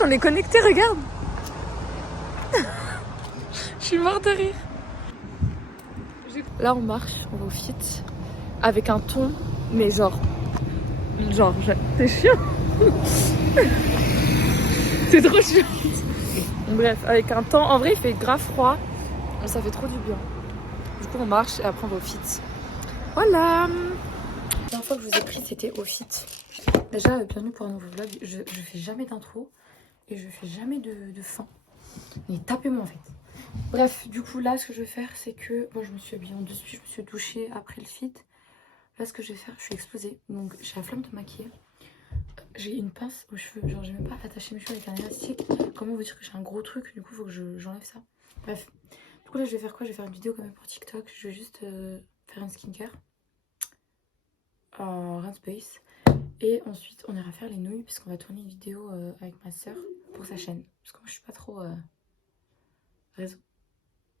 On est connectés, regarde. Je suis morte de rire. Là, on marche, on va au fit avec un ton, mais genre, t'es chiant. C'est trop chiant. Bref, avec un temps, en vrai, il fait grave froid, mais ça fait trop du bien. Du coup, on marche et après, on va au fit. Voilà. La dernière fois que je vous ai pris, c'était au fit. Déjà, bienvenue pour un nouveau vlog. Je fais jamais d'intro et je fais jamais de fin. Mais tapez-moi en fait. Bref, du coup là ce que je vais faire c'est que moi je me suis habillée en dessus, je me suis douchée après le fit. Là ce que je vais faire, je suis explosée. Donc j'ai la flemme de maquiller. J'ai une pince aux cheveux, genre j'ai même pas attaché mes cheveux avec un élastique. Comment vous dire que j'ai un gros truc, du coup faut que j'enlève ça. Bref, du coup là je vais faire quoi? Je vais faire une vidéo quand même pour TikTok. Je vais juste faire une skincare. Rince base. Et ensuite on ira faire les nouilles puisqu'on va tourner une vidéo avec ma soeur pour sa chaîne. Parce que moi je suis pas trop réseau.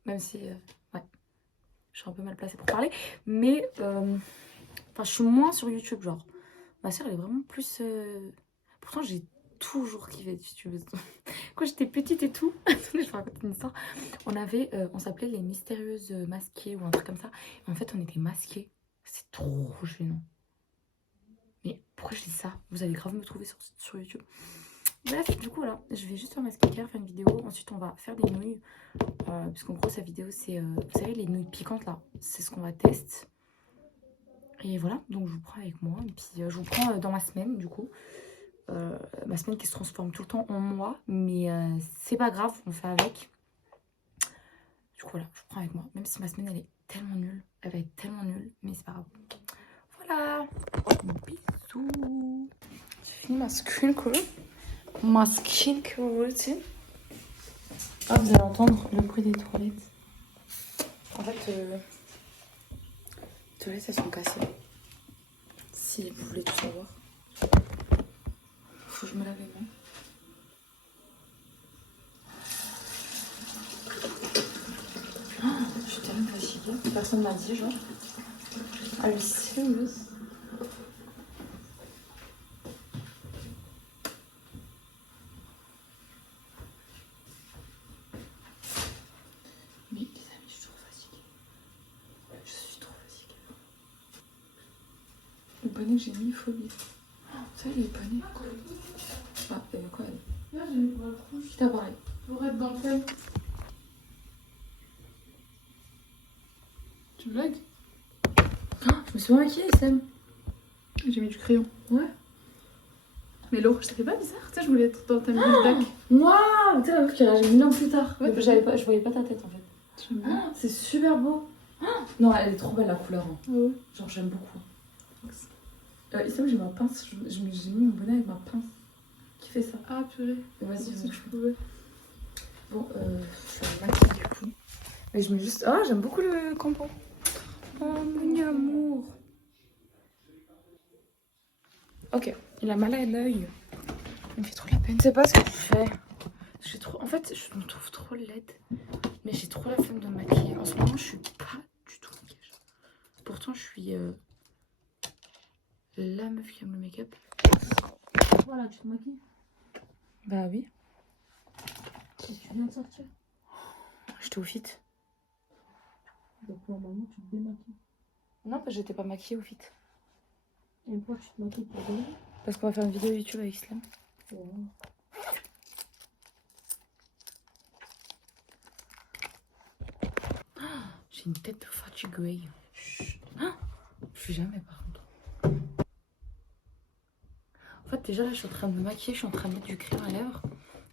Même si, ouais, je suis un peu mal placée pour parler. Mais, enfin, je suis moins sur YouTube, genre. Ma soeur, elle est vraiment plus... Pourtant, j'ai toujours kiffé YouTube. Quand j'étais petite et tout, je vais raconter une histoire. On s'appelait les mystérieuses masquées ou un truc comme ça. Et en fait, on était masqués. C'est trop gênant. Mais pourquoi je dis ça? Vous allez grave me trouver sur YouTube. Bref, du coup, voilà, je vais juste faire ma skincare, faire une vidéo. Ensuite, on va faire des nouilles. Parce qu'en gros, sa vidéo, c'est, vous savez, les nouilles piquantes, là. C'est ce qu'on va tester. Et voilà, donc je vous prends avec moi. Et puis, je vous prends dans ma semaine, du coup. Ma semaine qui se transforme tout le temps en mois. Mais c'est pas grave, on fait avec. Du coup, voilà, je vous prends avec moi. Même si ma semaine, elle est tellement nulle. Elle va être tellement nulle, mais c'est pas grave. Voilà. Bisous. J'ai fini ma skincare. Ma skincare routine. Ah, vous allez entendre le bruit des toilettes. En fait, les toilettes, elles sont cassées. Si vous voulez tout savoir. Faut que je me lave les mains. Oh, je suis tellement fatiguée. Personne m'a dit, genre. Are you serious? Mais les amis, je suis trop fatiguée. Je suis trop fatiguée. Le bonnet que j'ai mis, phobie. Oh, ça, il est bonnet. Ah, il y a quoi elle? Là, j'ai mis pour la couche. Qui t'a parlé? Pour être dans le thème. Tu blagues? Oh, je me suis maquillée, Sam. J'ai mis du crayon. Ouais. Mais Laure, ça fait pas bizarre? Tu sais, je voulais être dans le thème du bac. Waouh! Tu sais, la meuf qui réagit 1000 ans plus tard. Ouais, je voyais pas ta tête en fait. Oh, c'est super beau. Oh, non, elle est trop belle la couleur. Hein. Ouais. Genre, j'aime beaucoup. Sam, j'ai ma pince. J'ai mis mon bonnet avec ma pince. Qui fait ça? Ah, purée. Vas-y, si je pouvais. Bon, je vais me maquiller du coup. Mais je mets juste. Ah, j'aime beaucoup le combo. Oh, mon amour. Ok, il a mal à l'œil. Il me fait trop la peine. Je sais pas ce que je fais. En fait, je me trouve trop laide. Mais j'ai trop la flemme de me maquiller. En ce moment, je suis pas du tout maquillage. Pourtant, je suis la meuf qui aime le make-up. Voilà, tu te maquilles? Bah oui. Et tu viens de sortir? J'étais au fit. Donc normalement, tu te démaquilles. Non, parce que j'étais pas maquillée au fit. Et pourquoi tu te maquilles pour demain? Parce qu'on va faire une vidéo YouTube avec Islam. Ouais. J'ai une tête de fatiguée. Je suis jamais par contre. En fait déjà là je suis en train de me maquiller, je suis en train de mettre du crayon à lèvres.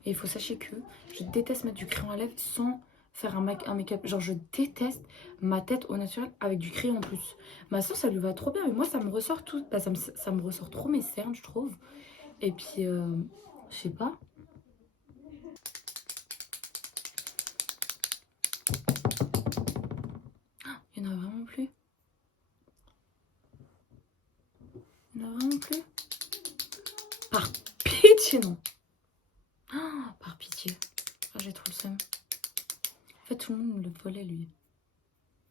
Et il faut sachez que je déteste mettre du crayon à lèvres sans faire un make-up. Genre je déteste ma tête au naturel avec du crayon en plus. Ma soeur ça lui va trop bien mais moi ça me ressort tout. Bah, ça me ressort trop mes cernes je trouve. Et puis je sais pas. Il y en a vraiment plus. Il y en a vraiment plus. Par pitié, non. Oh, par pitié. Oh, j'ai trop le seum. En fait, tout le monde me le volait, lui.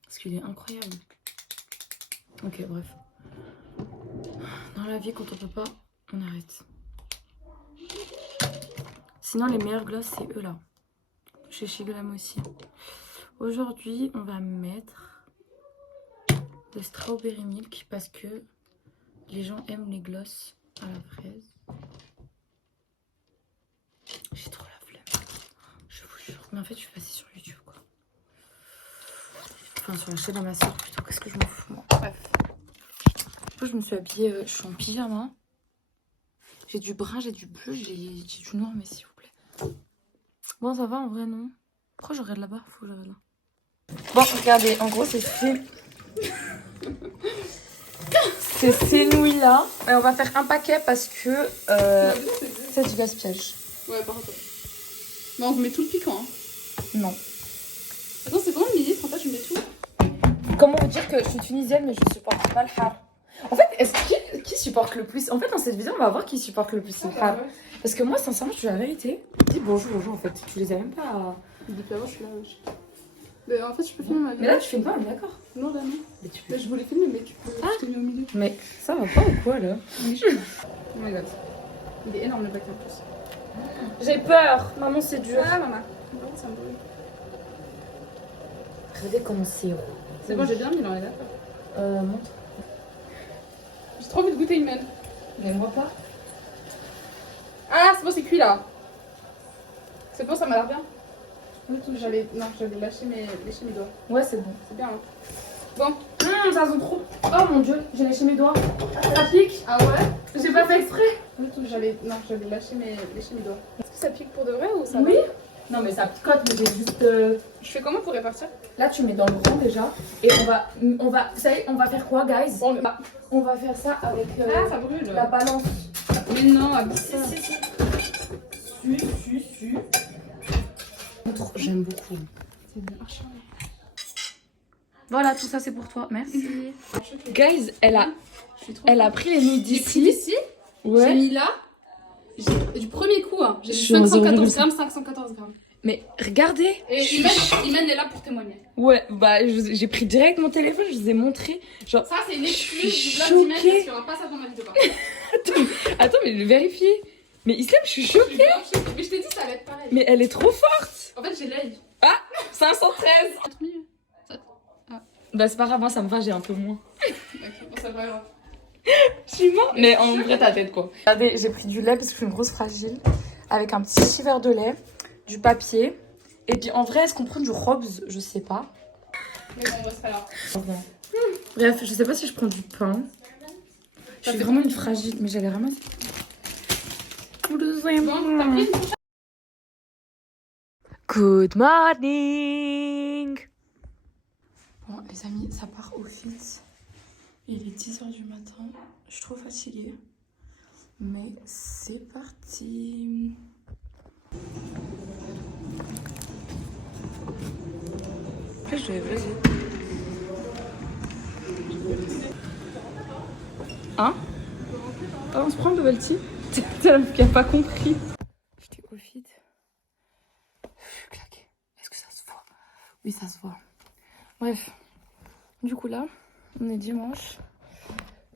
Parce qu'il est incroyable. Ok, bref. Dans la vie, quand on peut pas, on arrête. Sinon, les meilleurs gloss, c'est eux là. Chez Glam aussi. Aujourd'hui, on va mettre le Strawberry Milk parce que les gens aiment les gloss à la fraise. J'ai trop la flemme. Je vous jure. Mais en fait, je suis passée sur YouTube, quoi. Enfin, sur la chaîne de ma soeur plutôt. Qu'est-ce que je m'en fous, moi. Bref. Je me suis habillée, je suis en pyjama. J'ai du brun, j'ai du bleu, j'ai du noir, mais s'il vous plaît. Bon, ça va en vrai, non? Pourquoi je regarde là-bas? Faut que je regarde là. Bon, regardez, en gros, c'est ces nouilles-là. Et on va faire un paquet parce que c'est du gaspillage. Ouais, par contre. Mais on met tout le piquant. Hein. Non. Attends, c'est combien de millilitres en fait, je mets tout? Comment vous dire que je suis tunisienne, mais je supporte pas le har? En fait, qui supporte le plus? En fait, dans cette vidéo, on va voir qui supporte le plus le har. Ouais. Parce que moi, sincèrement, je dis la vérité. Dis bonjour, en fait. Tu les as même pas. Depuis avant, je suis là. Mais en fait, je peux filmer ma vie. Mais là, tu filmes pas, on est d'accord. Non, là, non. Mais tu Là, je voulais filmer, mais tu peux. Je t'ai mis au milieu. Mais ça va pas ou quoi, là? Oh my god. Il est énorme le paquet en plus. J'ai peur. Maman, c'est dur. Ah, maman. Non, ça me brûle. Regardez comment c'est rond. C'est bon, j'ai bien mis, là, on est d'accord. Montre. J'ai trop envie de goûter une mène. Mais moi pas. Ah, c'est bon, c'est cuit là. C'est bon, ça m'a l'air bien. J'avais lâché mes doigts. Ouais, c'est bon. C'est bien, hein. Bon. Ça sent trop. Oh mon dieu, j'ai lâché mes doigts. Ça pique. Ah ouais? J'ai pas fait exprès. J'avais lâché mes doigts. Est-ce que ça pique pour de vrai ou ça Oui. va? Non, mais ça picote, mais j'ai juste. Je fais comment pour répartir? Là, tu mets dans le rang déjà. Et on va. Vous savez, on va faire quoi, guys? On va faire ça avec Ah, ça brûle. la balance. Mais non, abuse ça. Su. J'aime beaucoup. C'est bien archi. Voilà, tout ça c'est pour toi. Merci. Guys, elle a pris les nouilles J'ai pris d'ici. d'ici, j'ai mis là. Du premier coup, hein, j'ai mis 514 grammes, 514 grammes. Mais regardez. Et Imen est là pour témoigner. Ouais, bah j'ai pris direct mon téléphone, je vous ai montré. Genre, Ça, c'est une excuse je suis du blog d'Imen parce choquée. qu'il n'y aura pas ça dans ma vidéo. Par contre. attends, mais vérifiez. Mais Islam, je suis choquée. Mais je t'ai dit, ça allait être pareil. Mais elle est trop forte. En fait, j'ai l'œil. 513. Bah c'est pas grave, moi ça me va, j'ai un peu moins. Ok, bon, ça va grave. Je suis morte. Mais en vrai, ta tête quoi. Regardez, j'ai pris du lait parce que je suis une grosse fragile. Avec un petit verre de lait, du papier. Et puis en vrai, est-ce qu'on prend du robs? Je sais pas. Mais bon, c'est pas grave. Bref, je sais pas si je prends du pain. Je suis vraiment une fragile, mais j'avais vraiment. Bon, t'as pris une... Good morning. Bon les amis, ça part au fit. Il est 10h du matin. Je suis trop fatiguée. Mais c'est parti. Après je vais vas-y. Hein? Ah, on se prend le bubble tea? T'es la meuf qui a pas compris. J'étais au fit. Je suis claquée. Est-ce que ça se voit? Oui, ça se voit. Bref. Du coup là, on est dimanche.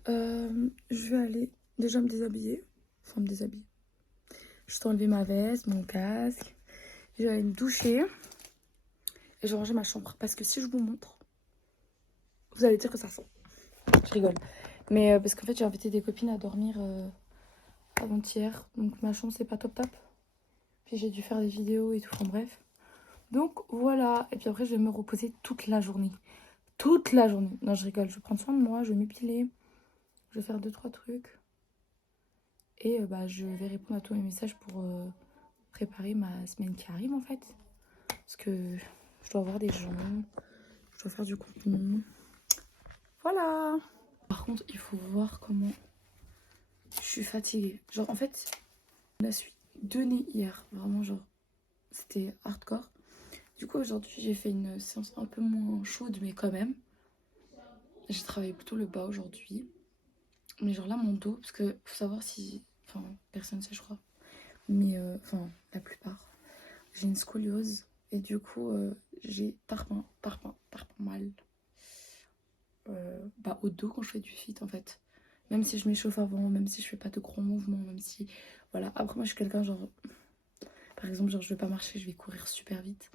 Je vais aller déjà me déshabiller. Enfin me déshabiller. Je vais enlever ma veste, mon casque. Je vais aller me doucher. Et je vais ranger ma chambre. Parce que si je vous montre, vous allez dire que ça sent. Je rigole. Mais parce qu'en fait j'ai invité des copines à dormir avant-hier. Donc ma chambre c'est pas top top. Puis j'ai dû faire des vidéos et tout. Enfin bref. Donc voilà. Et puis après je vais me reposer toute la journée. Toute la journée. Non je rigole. Je vais prendre soin de moi. Je vais m'épiler. Je vais faire 2-3 trucs. Et bah je vais répondre à tous mes messages pour préparer ma semaine qui arrive en fait. Parce que je dois voir des gens. Je dois faire du contenu. Voilà. Par contre il faut voir comment je suis fatiguée. Genre en fait on a su donner hier. Vraiment genre c'était hardcore. Du coup aujourd'hui j'ai fait une séance un peu moins chaude mais quand même. J'ai travaillé plutôt le bas aujourd'hui. Mais genre là mon dos, parce que faut savoir si... Enfin personne ne sait je crois. Mais enfin la plupart. J'ai une scoliose. Et du coup j'ai tarpin mal. Bah au dos quand je fais du fit en fait. Même si je m'échauffe avant, même si je fais pas de gros mouvements, même si... Voilà, après moi je suis quelqu'un genre... Par exemple, genre je vais pas marcher, je vais courir super vite.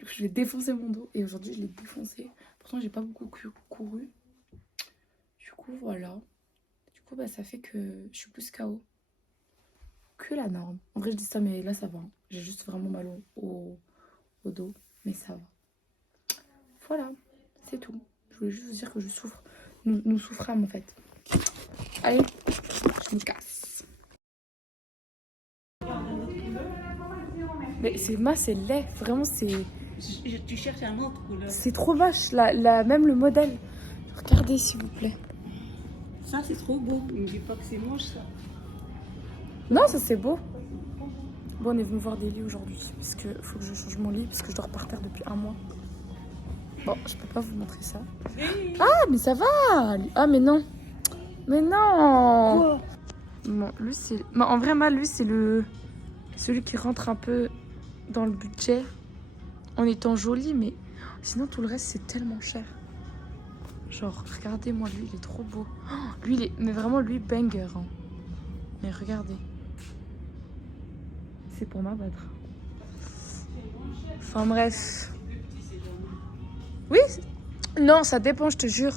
Donc, je vais défoncer mon dos. Et aujourd'hui, je l'ai défoncé. Pourtant, j'ai pas beaucoup couru. Du coup, voilà. Du coup, bah, ça fait que je suis plus KO que la norme. En vrai, je dis ça, mais là, ça va. J'ai juste vraiment mal au dos. Mais ça va. Voilà, c'est tout. Je voulais juste vous dire que je souffre. Nous souffrâmes, en fait. Allez, je me casse. Mais c'est laid. Vraiment, c'est... Tu cherches un autre couleur. C'est trop vache, même le modèle. Regardez, s'il vous plaît. Ça, c'est trop beau. Ne me dis pas que c'est moche, ça. Non, ça c'est beau. Bon, on est venu voir des lits aujourd'hui. Parce que faut que je change mon lit. Parce que je dors par terre depuis 1 mois. Bon, je peux pas vous montrer ça. Ah, mais ça va. Ah, mais non. Mais non. Quoi? Bon, lui, c'est... Bon, en vrai, lui, c'est celui qui rentre un peu dans le budget. En étant joli, mais... Sinon, tout le reste, c'est tellement cher. Genre, regardez-moi, lui, il est trop beau. Oh, lui, il est... Mais vraiment, lui, banger. Hein. Mais regardez. C'est pour m'abattre. Enfin, bref. Oui? Non, ça dépend, je te jure.